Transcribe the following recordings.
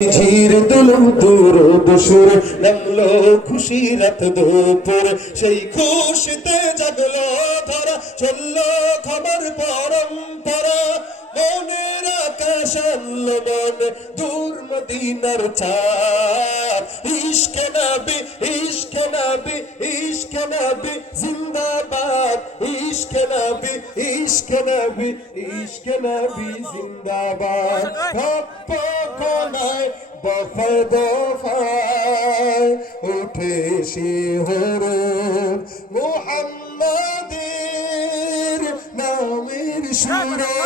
ঝির দুলুম দুরুদ সুর নামলো খুশি রাত দুপুর সেই খুশিতে জাগলো ধরা চললো খবর পরম্পরা মনের আকাশ আনলো মনে দূর মদিনার চাঁদ ইশকে নবী ইশকে নবী ইশকে নবী জিন্দাবাদ ইশকে নবী ইশকে নবী ইশকে নবী জিন্দাবাদ কোনায় দফা দফায় উঠে শিহর মুহাম্মাদের নামের সুরে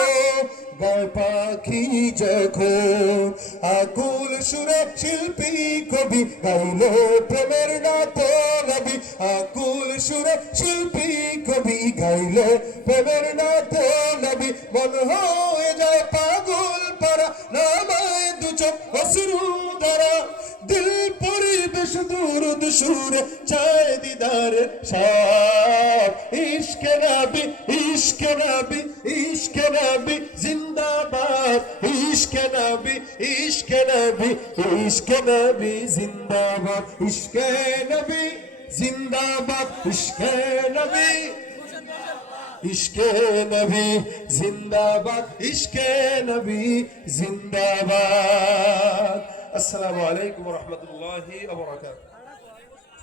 গায় পাখি যখন আকুল সুরে শিল্পী কবি গাইলো প্রেমের নাত নবী আকুল সুরে শিল্পী কবি গাইলো প্রেমের নাত নবী মন হয়ে যায় পাগল পারা নামায় দু চোখ অশ্রু ধারা দিল পরিবেশ দুরুদ সুরে চায় দিদার সাপ ইশকে নবী ইশকে নবী ইশকে নবী জিন্দাবাদ ইশকে নবী ইশকে নবী ইশকে নবী জিন্দাবাদ ইশকে নবী জিন্দাবাদ ইশকে নবী ইশকে নবী জিন্দাবাদ ইশকে নবী জিন্দাবাদ। আসসালামু আলাইকুম ওয়া রাহমাতুল্লাহি ওয়া বারাকাতুহু।